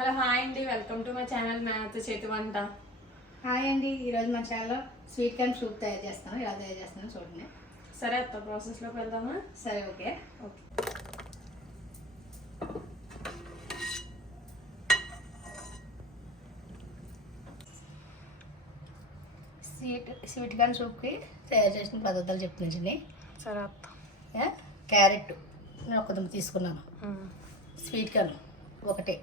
Hello hi అండి. Welcome to my channel. Math చేతి వంట. హాయ్ అండి. ఈరోజు మన ఛానల్లో స్వీట్ కార్న్ సూప్ తయారు చేస్తాను. ఎలా తయారు చేస్తాను చూడండి. సరే అత్త ప్రాసెస్లోకి వెళ్దామా? సరే okay. Okay. Sweet sweet corn సూప్కి తయారు చేసిన పద్ధతులు చెప్తున్నాండి సరే అత్త. క్యారెట్. నేను ఒక తీసుకున్నాను. స్వీట్ కార్న్ ఒకటి.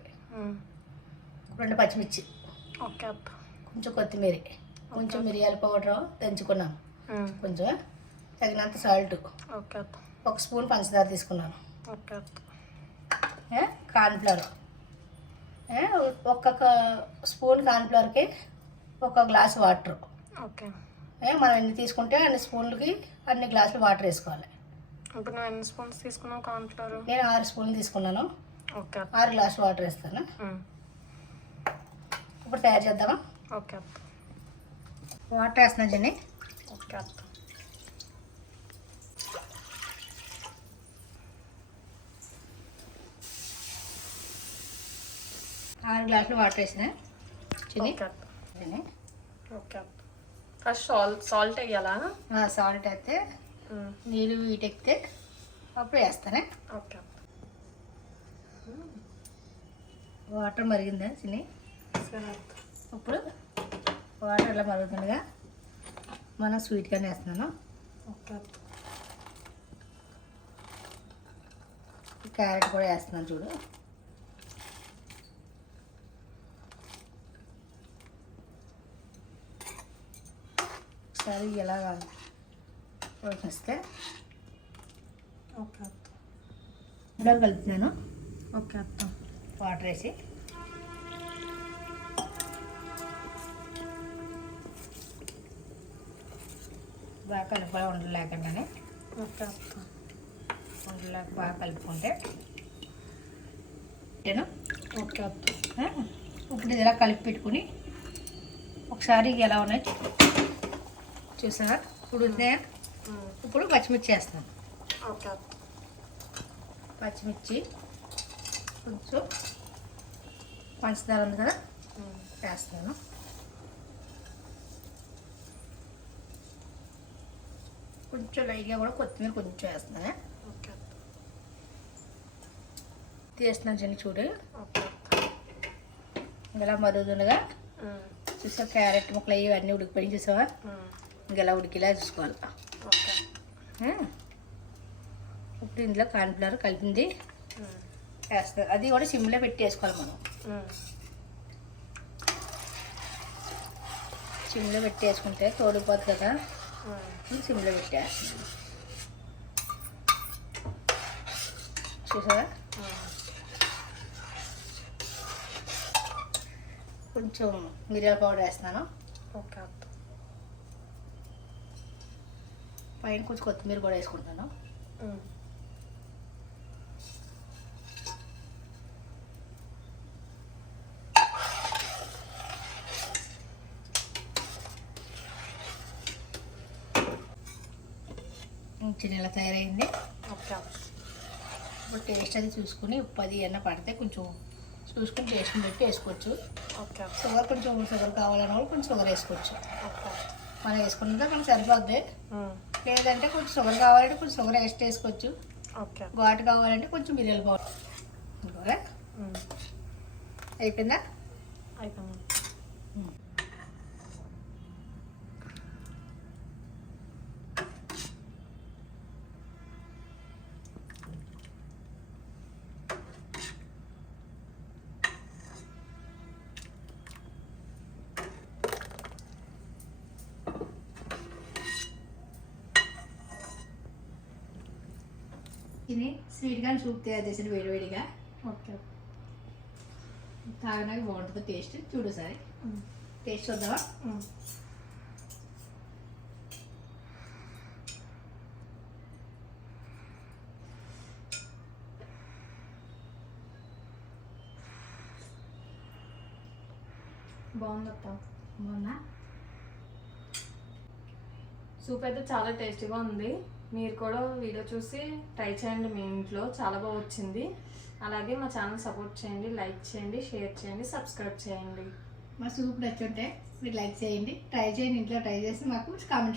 రెండు పచ్చిమిర్చి. ఓకే కొంచెం కొత్తిమీర. కొంచెం మిరియాల పౌడర్ దంచుకున్నాను. కొంచెం తగినంత సాల్ట్. ఓకే ఒక స్పూన్ పంచదార తీసుకున్నాను. ఓకే కార్న్ఫ్లవర్ ఒక్కొక్క స్పూన్ కార్న్ఫ్లవర్కి ఒక గ్లాస్ వాటర్. ఓకే. మనం ఎన్ని తీసుకుంటే అన్ని స్పూన్లకి అన్ని గ్లాసులు వాటర్ వేసుకోవాలి. ఇప్పుడు నువ్వు ఎన్ని స్పూన్స్ తీసుకున్నావు కార్న్ఫ్లవర్ నేను ఆరు స్పూన్లు తీసుకున్నాను. ఓకే ఆరు గ్లాసులు వాటర్ వేస్తాను? ఇప్పుడు తయారు చేద్దామా? ఓకే వాటర్ వేస్తున్నా జన్ని. ఓకే అత్త. ఆరు గ్లాసులు వాటర్ వేసిన అత్త. జన్ని? ఓకే ఫస్ట్ సాల్ట్ సాల్ట్ వేయాలా? సాల్ట్ వేస్తే నీళ్ళు వీటెక్కితే అప్పుడు వేస్తానే. ఓకే వాటర్ మరిగిందా చిన్ని? ఇప్పుడు వాటర్ ఇలా మరుగుతుండగా మనం స్వీట్గానే వేస్తున్నాను. క్యారెట్ కూడా వేస్తున్నాను చూడు. ఒకసారి ఇలా ఉడికిస్తే ఓకే అత్త. ఇలా కలుపుతున్నాను ఓకే అత్త. వాటర్ వేసి. బాగా కలుపుకోవాలి ఉండలు లేకుండానే. ఉండలు బాగా కలుపుకుంటే. ఓకే ఇప్పుడు ఇది ఇలా కలిపి పెట్టుకుని ఒకసారి ఎలా ఉన్నాయి చూసారా ఇప్పుడు ఉన్నాయా? ఇప్పుడు పచ్చిమిర్చి వేస్తాను పచ్చిమిర్చి కొంచెం పంచదార ఉంది కదా? వేస్తాను కొంచెం లైట్గా కూడా కొత్తిమీర కొంచెం వేస్తాను ఓకే అత్త. తీస్తున్నాను చిన్న చూడు. ఇలా మరుగుతుండగా? చూసా క్యారెట్ ముక్కలు అవి అన్నీ ఉడికిపోయి చూసావా? ఇంకెలా ఉడికిలా చూసుకోవాలి? ఇప్పుడు ఇందులో కార్న్ఫ్లవర్ కలిపింది. వేస్తారు అది కూడా సిమ్లో పెట్టి వేసుకోవాలి మనం. సిమ్లో పెట్టి వేసుకుంటే తోడిపోతుంది కదా సిమ్లో పెట్టా. చూసారా కొంచెం మిరియాల పౌడర్ వేస్తున్నాను. ఓకే పైన కొంచెం కొత్తిమీర కూడా వేసుకుంటాను. చిన్న ఇలా తయారైంది ఇప్పుడు టేస్ట్ అది చూసుకుని ఉప్పు అది అన్న పడితే కొంచెం చూసుకుని టేస్ట్ని బట్టి వేసుకోవచ్చు. షుగర్ కొంచెం షుగర్ కావాలన్న వాళ్ళు కొంచెం షుగర్ వేసుకోవచ్చు. మనం వేసుకున్నదే మనకు సరిపోద్ది. లేదంటే కొంచెం షుగర్ కావాలంటే కొంచెం షుగర్ ఎక్స్ట్రా వేసుకోవచ్చు. ఓకే. ఘాటు కావాలంటే కొంచెం మిరియాల పౌడర్? అయిపోయిందా? అయిపోయింది. ఇది స్వీట్గా సూప్ తయారు చేసిన వేడివేడిగా. ఓకే తాగడానికి బాగుంటుంది టేస్ట్ చూడు సరే టేస్ట్ చూద్దామా? బాగుంది అత్త మొన్న సూప్ అయితే చాలా టేస్టీగా ఉంది. మీరు కూడా వీడియో చూసి ట్రై చేయండి మీ ఇంట్లో. చాలా బాగా వచ్చింది. అలాగే మా ఛానల్ సపోర్ట్ చేయండి లైక్ చేయండి షేర్ చేయండి సబ్స్క్రైబ్ చేయండి. మా సూప్ నచ్చుంటే మీరు లైక్ చేయండి. ట్రై చేయండి ఇంట్లో ట్రై చేసి మాకు కామెంట్